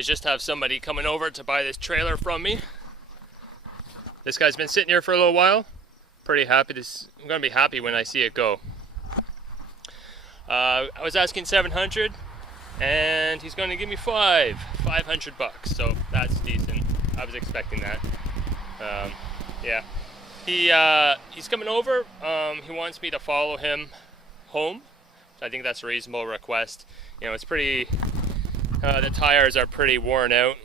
I just have somebody coming over to buy this trailer from me. This guy's been sitting here for a little while. Pretty happy. I'm gonna be happy when I see it go. I was asking 700, and he's gonna give me 500 bucks. So that's decent. I was expecting that. Yeah. He's coming over. He wants me to follow him home. I think that's a reasonable request. You know, it's pretty. The tires are pretty worn out.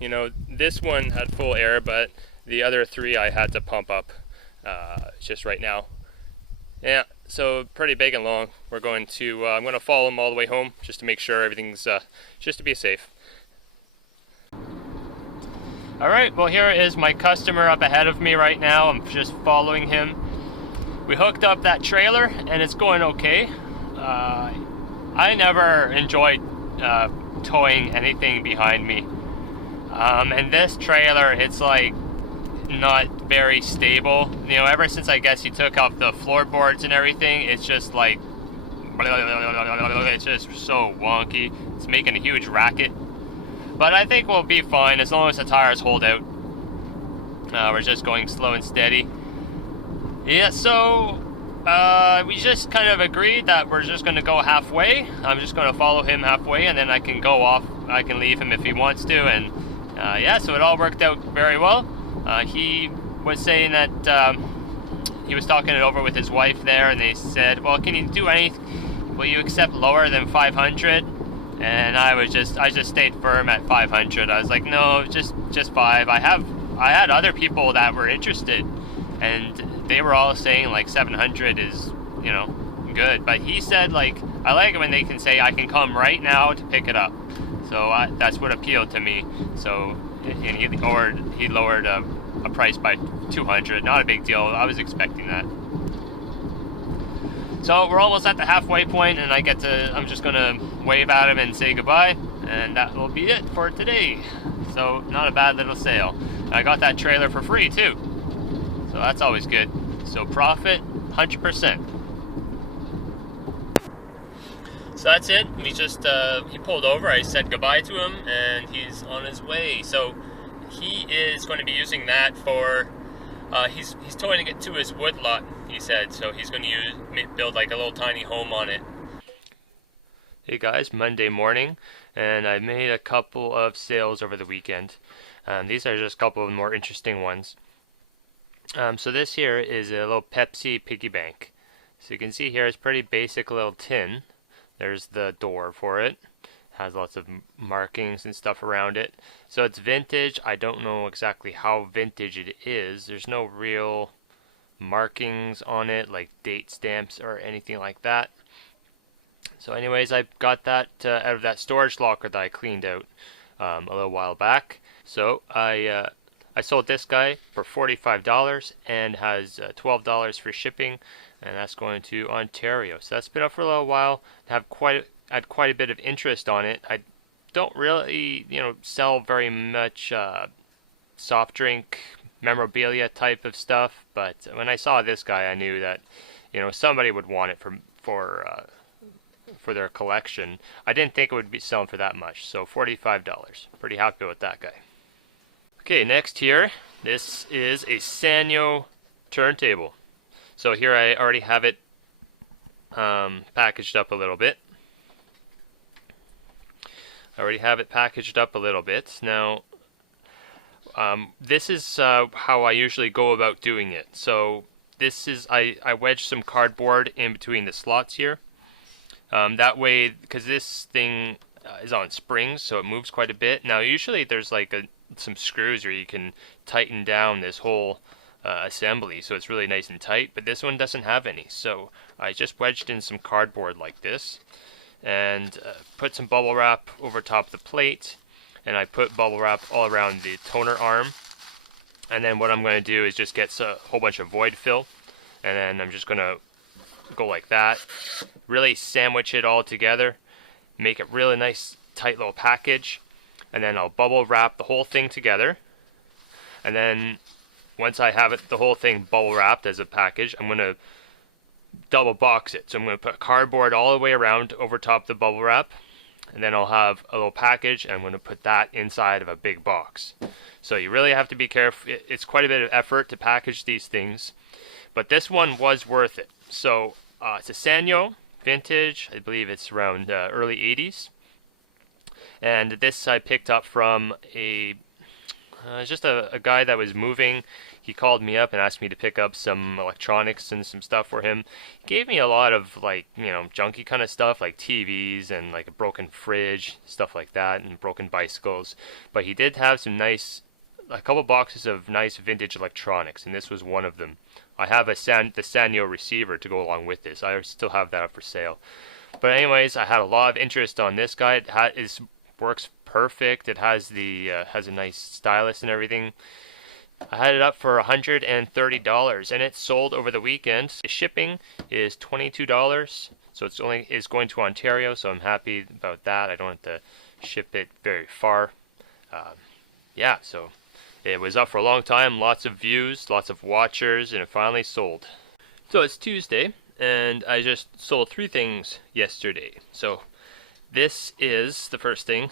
You know, this one had full air, but the other three I had to pump up just right now. Yeah, so pretty big and long. We're going to. I'm going to follow him all the way home just to make sure everything's just to be safe. All right. Well, here is my customer up ahead of me right now. I'm just following him. We hooked up that trailer, and it's going okay. I never enjoyed towing anything behind me, and this trailer, it's like not very stable. You know, ever since I guess you took off the floorboards and everything, it's just like it's just so wonky. It's making a huge racket, but I think we'll be fine as long as the tires hold out. We're just going slow and steady. Yeah, so we just kind of agreed that we're just going to go halfway. I'm just going to follow him halfway, and then I can go off. I can leave him if he wants to, and yeah, so it all worked out very well. He was saying that he was talking it over with his wife there, and they said, well, can you do anything? Will you accept lower than 500? And I just stayed firm at 500. I was like, no, just 5. I had other people that were interested, and they were all saying like 700 is, you know, good. But he said, like, I like it when they can say I can come right now to pick it up. So that's what appealed to me. So, and he lowered a price by 200. Not a big deal. I was expecting that. So we're almost at the halfway point, and I'm just gonna wave at him and say goodbye, and that will be it for today. So not a bad little sale. I got that trailer for free too, so that's always good. So profit 100%. So that's it. We just he pulled over. I said goodbye to him, and he's on his way. So he is going to be using that for. He's towing it to his wood lot, he said. So he's going to build like a little tiny home on it. Hey guys, Monday morning, and I made a couple of sales over the weekend. These are just a couple of more interesting ones. So this here is a little Pepsi piggy bank. So you can see here it's pretty basic little tin. There's the door for it. Has lots of markings and stuff around it. So it's vintage. I don't know exactly how vintage it is. There's no real markings on it, like date stamps or anything like that. So anyways, I got that out of that storage locker that I cleaned out a little while back. So I sold this guy for $45 and has $12 for shipping, and that's going to Ontario. So that's been up for a little while. Had quite a bit of interest on it. I don't really, sell very much soft drink memorabilia type of stuff, but when I saw this guy, I knew that somebody would want it for their collection. I didn't think it would be selling for that much, so $45. Pretty happy with that guy. Okay, next here, this is a Sanyo turntable. So here I already have it packaged up a little bit. Now, this is how I usually go about doing it. So this is, I wedged some cardboard in between the slots here. That way, because this thing is on springs, so it moves quite a bit. Now, usually there's like some screws where you can tighten down this whole assembly, so it's really nice and tight, but this one doesn't have any. So I just wedged in some cardboard like this, and put some bubble wrap over top of the plate, and I put bubble wrap all around the toner arm. And then what I'm going to do is just get a whole bunch of void fill, and then I'm just going to go like that, really sandwich it all together, make it really nice tight little package, and then I'll bubble wrap the whole thing together. And then once I have the whole thing bubble wrapped as a package, I'm going to double box it. So I'm going to put cardboard all the way around over top the bubble wrap, and then I'll have a little package, and I'm going to put that inside of a big box. So you really have to be careful. It's quite a bit of effort to package these things, but this one was worth it. So it's a Sanyo vintage. I believe it's around early 80s, and this I picked up from just a guy that was moving. He called me up and asked me to pick up some electronics and some stuff for him. He gave me a lot of, like, junky kind of stuff, like TVs and like a broken fridge, stuff like that, and broken bicycles. But he did have a couple boxes of nice vintage electronics, and this was one of them. I have the Sanyo receiver to go along with this. I still have that up for sale. But anyways, I had a lot of interest on this guy. It works perfect. It has has a nice stylus and everything. I had it up for $130, and it sold over the weekend. The shipping is $22, so it's going to Ontario, so I'm happy about that. I don't have to ship it very far. Yeah, so it was up for a long time, lots of views, lots of watchers, and it finally sold. So it's Tuesday, and I just sold 3 things yesterday. So this is the first thing.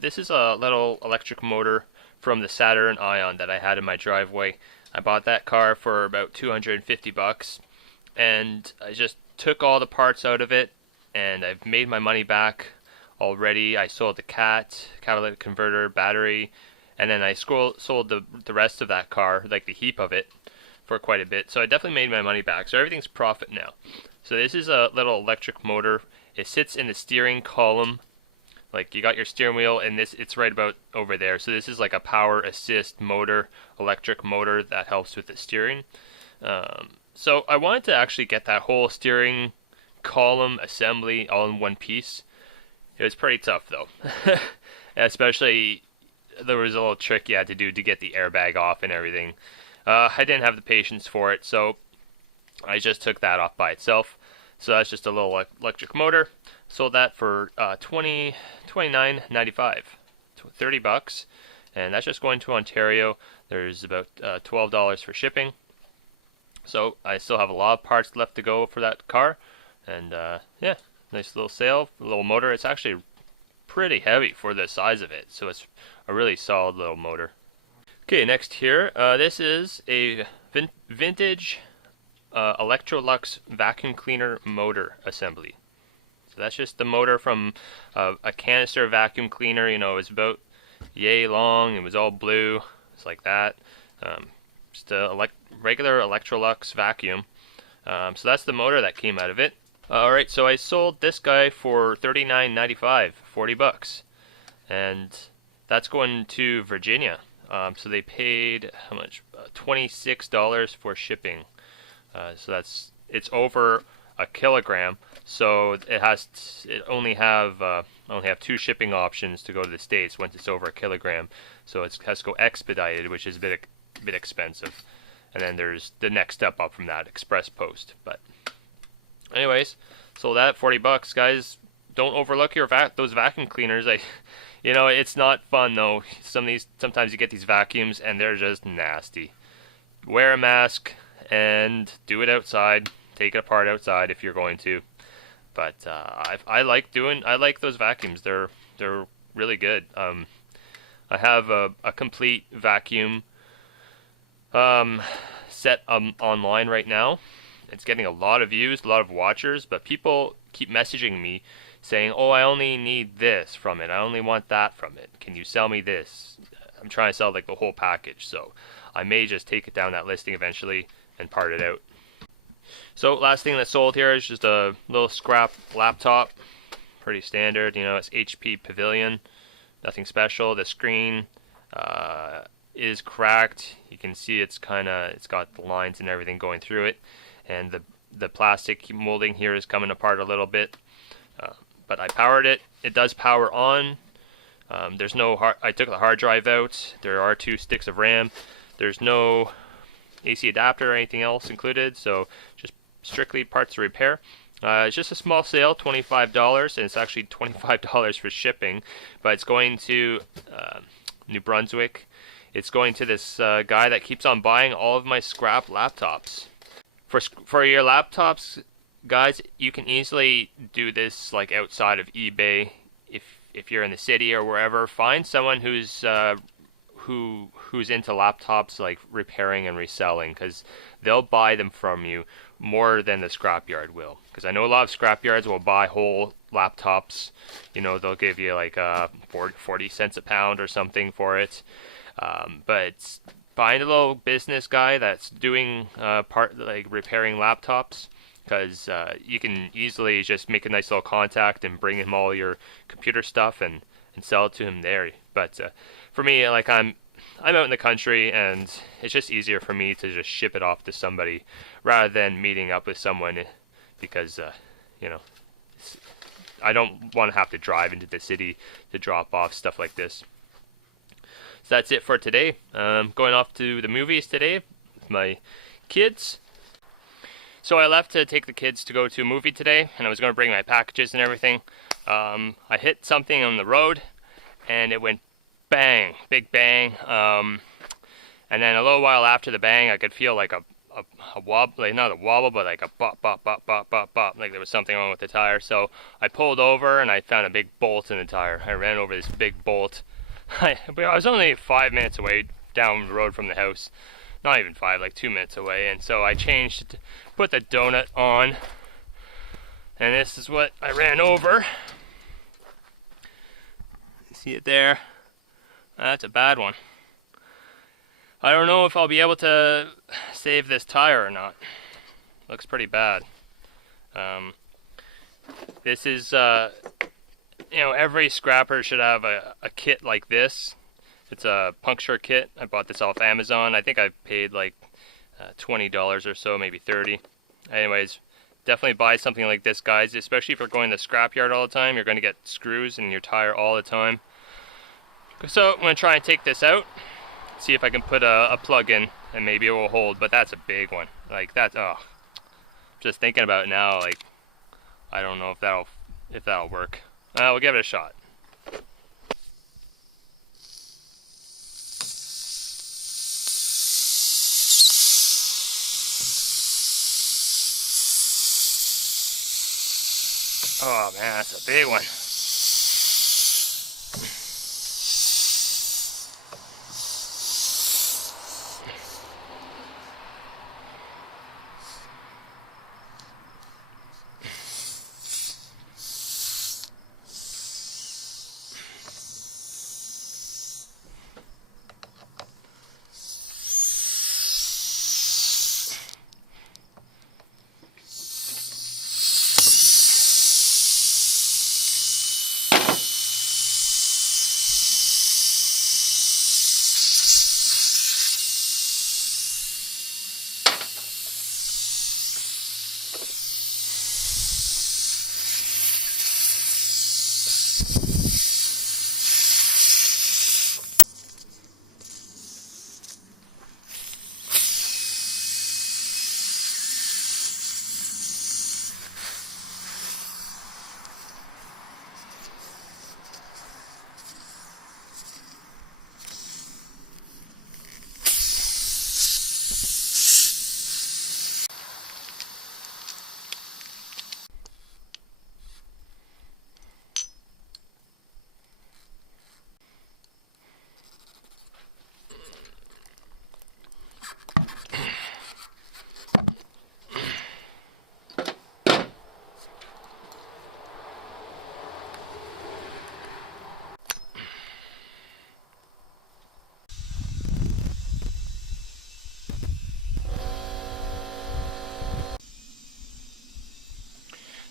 This is a little electric motor from the Saturn Ion that I had in my driveway. I bought that car for about $250, and I just took all the parts out of it, and I've made my money back already. I sold the catalytic converter, battery, and then I sold the rest of that car, like the heap of it, for quite a bit. So I definitely made my money back. So everything's profit now. So this is a little electric motor. It sits in the steering column. Like, you got your steering wheel, and it's right about over there. So this is like a power assist motor, electric motor that helps with the steering. So I wanted to actually get that whole steering column assembly all in one piece. It was pretty tough though. Especially, there was a little trick you had to do to get the airbag off and everything. I didn't have the patience for it, so I just took that off by itself. So that's just a little electric motor. Sold that for $29.95, $30, and that's just going to Ontario. There's about $12 for shipping. So I still have a lot of parts left to go for that car, and yeah, nice little sale, little motor. It's actually pretty heavy for the size of it, so it's a really solid little motor. Okay, next here, this is a vintage Electrolux vacuum cleaner motor assembly. So that's just the motor from a canister vacuum cleaner. It was about yay long. It was all blue. It's like that. Just a regular Electrolux vacuum. So that's the motor that came out of it. Alright, so I sold this guy for $39.95, $40. And that's going to Virginia. So they paid, how much? $26 for shipping. So it's over a kilogram, so it only have 2 shipping options to go to the States once it's over a kilogram. So it has to go expedited, which is a bit expensive. And then there's the next step up from that, express post. But anyways, sold that at $40, guys. Don't overlook those vacuum cleaners. It's not fun though. Sometimes you get these vacuums and they're just nasty. Wear a mask and do it outside. Take it apart outside if you're going to. But I like those vacuums. They're really good. I have a complete vacuum set online right now. It's getting a lot of views, a lot of watchers, but people keep messaging me saying, "Oh, I only need this from it. I only want that from it. Can you sell me this?" I'm trying to sell like the whole package, so I may just take it down that listing eventually and part it out. So last thing that sold here is just a little scrap laptop. Pretty standard, it's HP Pavilion. Nothing special. The screen is cracked. You can see it's got the lines and everything going through it. And the plastic molding here is coming apart a little bit. But I powered it. It does power on. There's no I took the hard drive out. There are 2 sticks of RAM. There's no AC adapter or anything else included, so just strictly parts to repair. It's just a small sale, $25, and it's actually $25 for shipping, but it's going to New Brunswick. It's going to this guy that keeps on buying all of my scrap laptops. For your laptops, guys, you can easily do this like outside of eBay. if you're in the city or wherever, find someone who's into laptops, like repairing and reselling, because they'll buy them from you more than the scrapyard will. Because I know a lot of scrapyards will buy whole laptops. You know, they'll give you like 40 cents a pound or something for it. But find a little business guy that's doing like repairing laptops, because you can easily just make a nice little contact and bring him all your computer stuff and sell it to him there. But for me, like I'm out in the country, and it's just easier for me to just ship it off to somebody rather than meeting up with someone, because you know, I don't want to have to drive into the city to drop off stuff like this. So that's it for today. Going off to the movies today with my kids. So I left to take the kids to go to a movie today, and I was going to bring my packages and everything. I hit something on the road, and it went bang, big bang. And then a little while after the bang, I could feel like a wobble, like not a wobble, but like a bop, bop, bop, bop, bop, bop, like there was something wrong with the tire. So I pulled over, and I found a big bolt in the tire. I ran over this big bolt. I was only 5 minutes away down the road from the house. Not even 5, like 2 minutes away. And so I changed, put the donut on, and this is what I ran over. You see it there? That's a bad one. I don't know if I'll be able to save this tire or not. Looks pretty bad. This is, you know, every scrapper should have a kit like this. It's a puncture kit. I bought this off Amazon. I think I paid like $20 or so, maybe 30. Anyways, definitely buy something like this, guys, especially if you're going to the scrapyard all the time. You're going to get screws in your tire all the time. So I'm going to try and take this out, see if I can put a plug in, and maybe it will hold. But that's a big one. Like that's, oh, just thinking about it now, like I don't know if that'll work. We'll give it a shot. Oh man, that's a big one.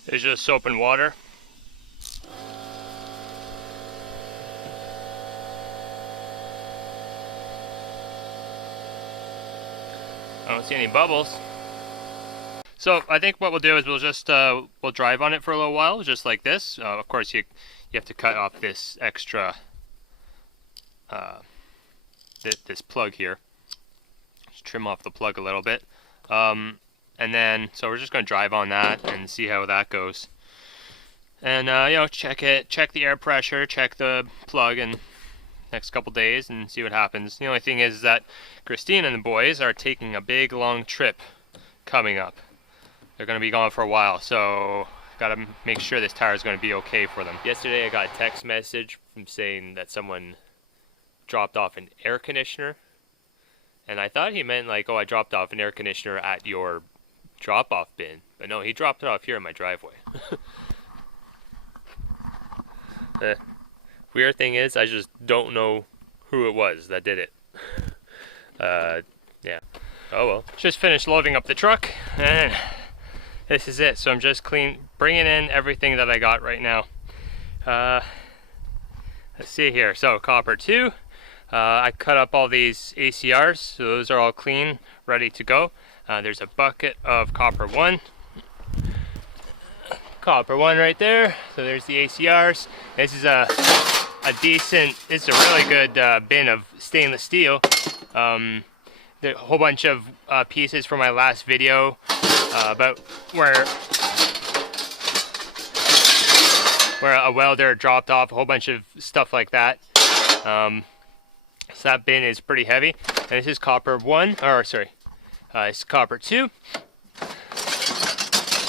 There's just soap and water. I don't see any bubbles. So I think what we'll do is we'll just we'll drive on it for a little while, just like this. Of course, you have to cut off this extra this plug here. Just trim off the plug a little bit. And then, so we're just going to drive on that and see how that goes. And, you know, check the air pressure, check the plug in next couple days and see what happens. The only thing is that Christine and the boys are taking a big long trip coming up. They're going to be gone for a while, so gotta make sure this tire is going to be okay for them. Yesterday I got a text message from saying that someone dropped off an air conditioner, and I thought he meant like, oh, I dropped off an air conditioner at your drop-off bin, but no, he dropped it off here in my driveway. The weird thing is, I just don't know who it was that did it. Yeah. Oh well. Just finished loading up the truck, and this is it. So I'm just bringing in everything that I got right now. Let's see here. So copper 2. I cut up all these ACRs, so those are all clean, ready to go. There's a bucket of copper 1. Copper 1 right there. So there's the ACRs. This is a really good bin of stainless steel. A whole bunch of pieces from my last video about where a welder dropped off a whole bunch of stuff like that. So that bin is pretty heavy, and this is copper 1, or sorry, it's copper 2.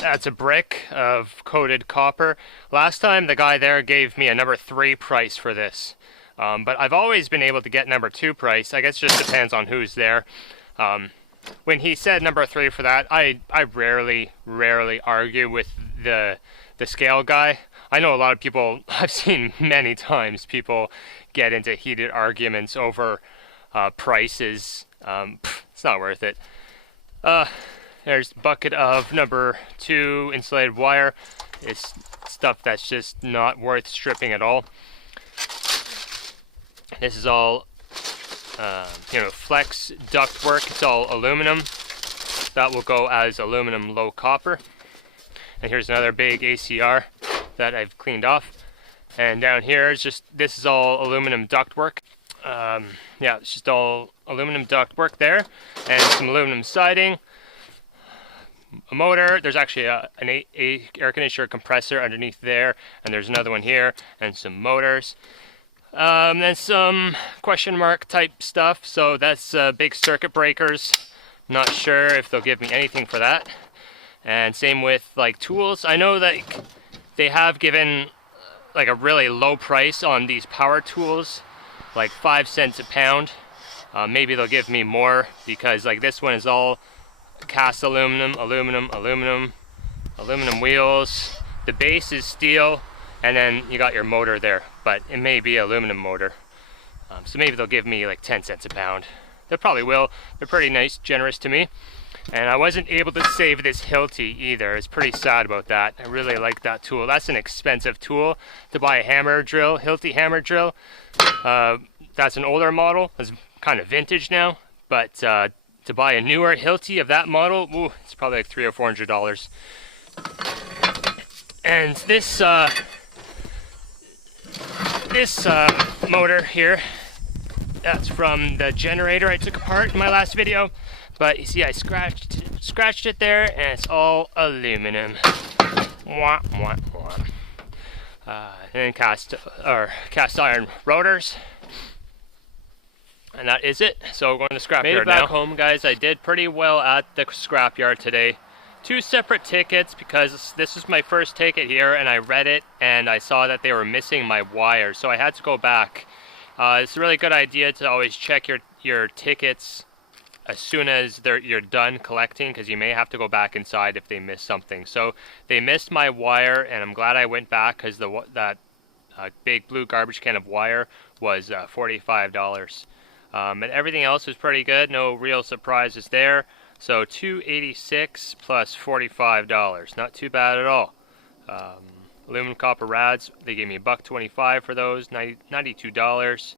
That's a brick of coated copper. Last time the guy there gave me a number 3 price for this, but I've always been able to get number 2 price. I guess it just depends on who's there. When he said number 3 for that, I rarely argue with the scale guy. I know a lot of people, I've seen many times people get into heated arguments over prices. It's not worth it. There's a bucket of number 2 insulated wire. It's stuff that's just not worth stripping at all. This is all flex ductwork. It's all aluminum. That will go as aluminum low copper. And here's another big ACR that I've cleaned off. And down here is this is all aluminum ductwork. Yeah, it's just all aluminum ductwork there, and some aluminum siding. A motor. There's actually an air conditioner compressor underneath there, and there's another one here, and some motors. Then some question mark type stuff. So that's big circuit breakers. Not sure if they'll give me anything for that. And same with like tools. I know that they have given like a really low price on these power tools, like 5 cents a pound. Maybe they'll give me more, because like this one is all cast aluminum wheels. The base is steel, and then you got your motor there, but it may be an aluminum motor. So maybe they'll give me like 10 cents a pound. They probably will. They're pretty nice, generous to me. And I wasn't able to save this Hilti either. It's pretty sad about that. I really like that tool. That's an expensive tool to buy a hammer drill, Hilti hammer drill. That's an older model. It's kind of vintage now, but to buy a newer Hilti of that model, ooh, it's probably like $300 or $400. And this motor here, that's from the generator I took apart in my last video. But you see, I scratched it there, and it's all aluminum. Wah, wah, wah. And cast iron rotors. And that is it. So we're going to the scrapyard now. Made it back home, guys. I did pretty well at the scrapyard today. 2 separate tickets, because this is my first ticket here, and I read it and I saw that they were missing my wire, so I had to go back. It's a really good idea to always check your tickets as soon as you're done collecting, because you may have to go back inside if they miss something. So they missed my wire, and I'm glad I went back, because that big blue garbage can of wire was $45. And everything else was pretty good. No real surprises there. So $286 plus $45. Not too bad at all. Aluminum copper rads, they gave me $1.25 for those. $92.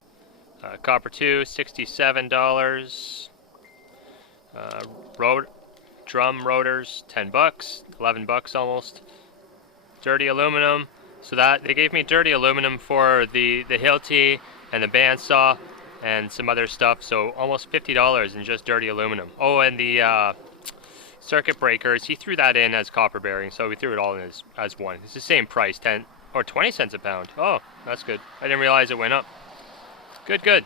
Copper 2, $67. Drum rotors, $10, $11 almost. Dirty aluminum. So that they gave me dirty aluminum for the Hilti and the bandsaw and some other stuff. So almost $50 in just dirty aluminum. Oh, and the circuit breakers, he threw that in as copper bearing, so we threw it all in as one. It's the same price, 10 or 20 cents a pound. Oh, that's good. I didn't realize it went up. Good.